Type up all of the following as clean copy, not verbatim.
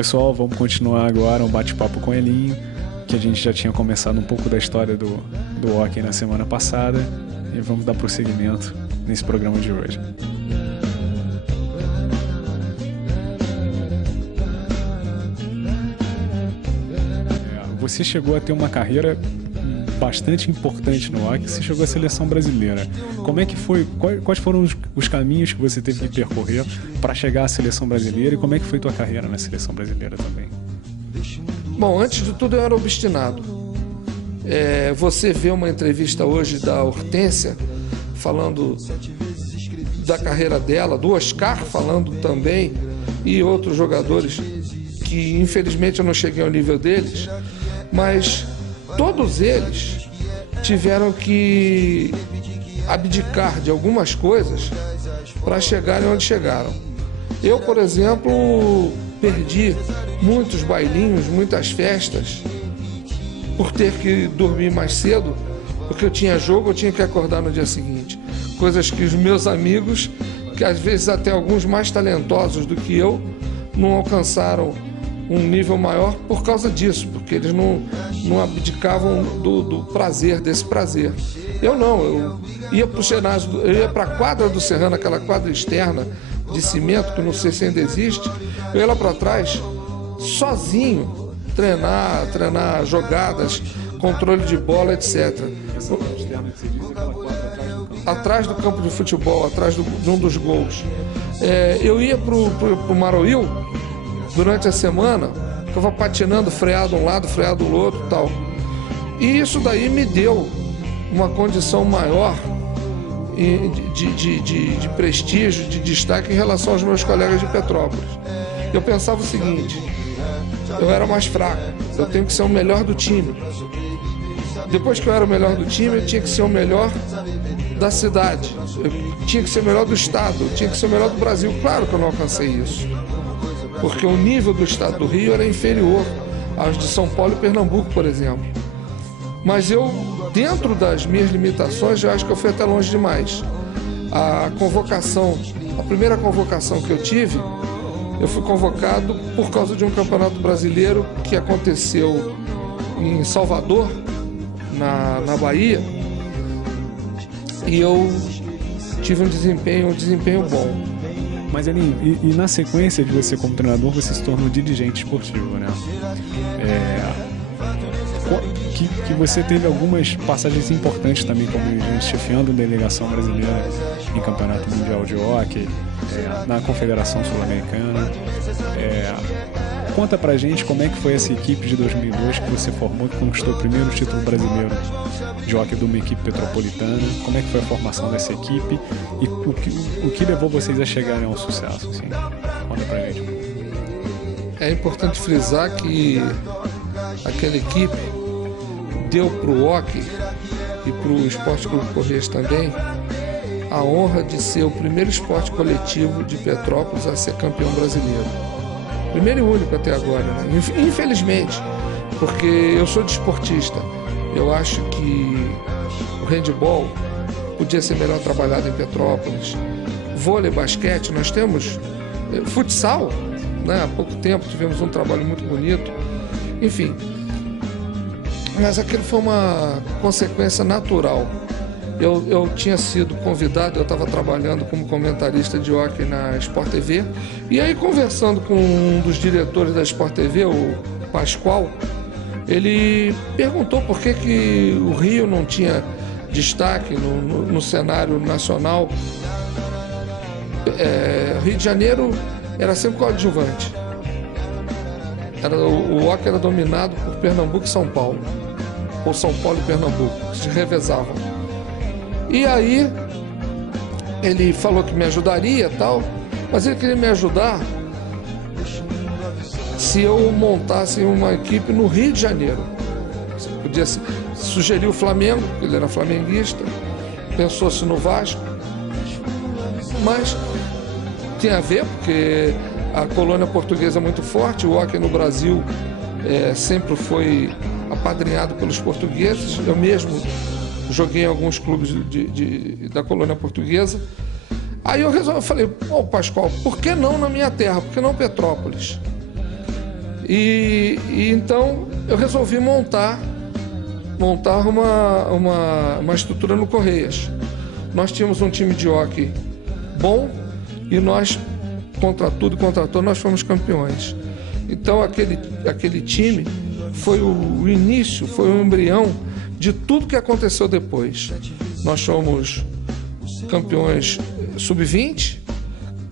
pessoal, vamos continuar agora um bate-papo com o Elinho, que a gente já tinha começado um pouco da história do hockey na semana passada, e vamos dar prosseguimento nesse programa de hoje. Você chegou a ter uma carreira bastante importante no hockey, você chegou à seleção brasileira. Como é que foi? Quais foram os caminhos que você teve que percorrer para chegar à seleção brasileira, e como é que foi tua carreira na seleção brasileira também? Bom, antes de tudo eu era obstinado. Você vê uma entrevista hoje da Hortência falando da carreira dela, do Oscar falando também, e outros jogadores que infelizmente eu não cheguei ao nível deles, mas todos eles tiveram que abdicar de algumas coisas para chegarem onde chegaram. Eu, por exemplo, perdi muitos bailinhos, muitas festas, por ter que dormir mais cedo, porque eu tinha jogo, eu tinha que acordar no dia seguinte. Coisas que os meus amigos, que às vezes até alguns mais talentosos do que eu, não alcançaram um nível maior por causa disso, porque eles não abdicavam do prazer, desse prazer. Eu não, eu ia para o ginásio, eu ia para a quadra do Serrano, aquela quadra externa de cimento, que não sei se ainda existe, eu ia lá para trás, sozinho, treinar jogadas, controle de bola, etc. Atrás do campo de futebol, atrás de um dos gols. Eu ia para o Maroil durante a semana, ficava patinando, freado um lado, freado do outro e tal. E isso daí me deu uma condição maior de prestígio, de destaque em relação aos meus colegas de Petrópolis. Eu pensava o seguinte: eu era mais fraco, eu tenho que ser o melhor do time. Depois que eu era o melhor do time, eu tinha que ser o melhor da cidade, eu tinha que ser o melhor do estado, eu tinha que ser o melhor do Brasil. Claro que eu não alcancei isso, porque o nível do estado do Rio era inferior aos de São Paulo e Pernambuco, por exemplo. Mas eu, dentro das minhas limitações, eu acho que eu fui até longe demais. A primeira convocação que eu tive, eu fui convocado por causa de um campeonato brasileiro que aconteceu em Salvador, na Bahia, e eu tive um desempenho bom. Mas, Elinho, e na sequência de você como treinador, você se tornou dirigente esportivo, né? Que você teve algumas passagens importantes também como dirigente, chefiando a delegação brasileira em Campeonato Mundial de Hockey, na Confederação Sul-Americana. Conta pra gente como é que foi essa equipe de 2002 que você formou, que conquistou o primeiro título brasileiro de hockey de uma equipe petropolitana. Como é que foi a formação dessa equipe e o que levou vocês a chegarem ao sucesso? Assim? Conta pra gente. É importante frisar que aquela equipe deu pro hockey e pro Esporte Clube Correios também a honra de ser o primeiro esporte coletivo de Petrópolis a ser campeão brasileiro. Primeiro e único até agora, né? Infelizmente, porque eu sou desportista. Eu acho que o handebol podia ser melhor trabalhado em Petrópolis. Vôlei, basquete, nós temos futsal, né? Há pouco tempo tivemos um trabalho muito bonito. Enfim, mas aquilo foi uma consequência natural. Eu tinha sido convidado, eu estava trabalhando como comentarista de hockey na Sport TV, e aí conversando com um dos diretores da Sport TV, o Pascoal, ele perguntou por que o Rio não tinha destaque no cenário nacional. Rio de Janeiro era sempre coadjuvante. O hockey era dominado por Pernambuco e São Paulo, ou São Paulo e Pernambuco, se revezavam. E aí ele falou que me ajudaria e tal, mas ele queria me ajudar se eu montasse uma equipe no Rio de Janeiro. Podia sugerir o Flamengo, ele era flamenguista, pensou-se no Vasco, mas tem a ver porque a colônia portuguesa é muito forte, o hockey no Brasil sempre foi apadrinhado pelos portugueses. Eu mesmo joguei em alguns clubes da colônia portuguesa. Aí eu falei, Pascoal, por que não na minha terra? Por que não Petrópolis? E então eu resolvi montar uma estrutura no Correias. Nós tínhamos um time de hóquei bom e nós, contra tudo e contra todos, nós fomos campeões. Então aquele time foi o início, foi o embrião de tudo que aconteceu depois. Nós fomos campeões sub-20,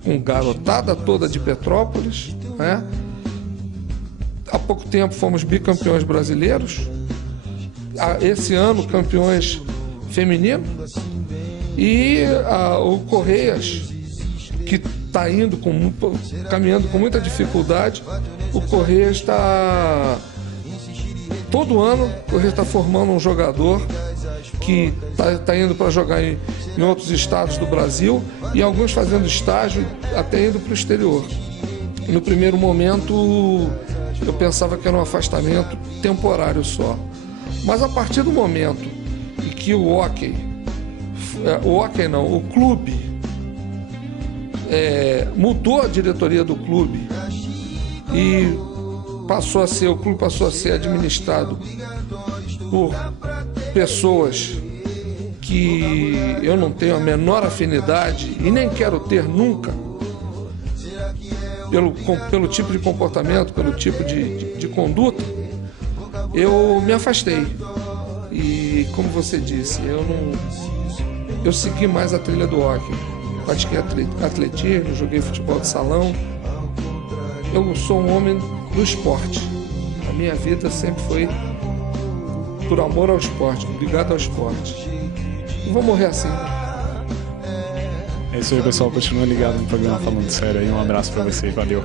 com garotada toda de Petrópolis, né? Há pouco tempo fomos bicampeões brasileiros. Esse ano, campeões femininos. E o Correias, que está caminhando com muita dificuldade, o Correias está... Todo ano, o Correias está formando um jogador que está indo para jogar em outros estados do Brasil e alguns fazendo estágio, até indo para o exterior. No primeiro momento, eu pensava que era um afastamento temporário só. Mas a partir do momento em que o clube mudou a diretoria do clube e o clube passou a ser administrado por pessoas que eu não tenho a menor afinidade e nem quero ter nunca, pelo tipo de comportamento, pelo tipo de conduta, eu me afastei. E como você disse, eu segui mais a trilha do hóquei. Pratiquei atletismo, joguei futebol de salão. Eu sou um homem do esporte. A minha vida sempre foi por amor ao esporte, ligado ao esporte. Não vou morrer assim. É isso aí, pessoal. Continua ligado no programa Falando Sério aí. Um abraço pra você. Valeu.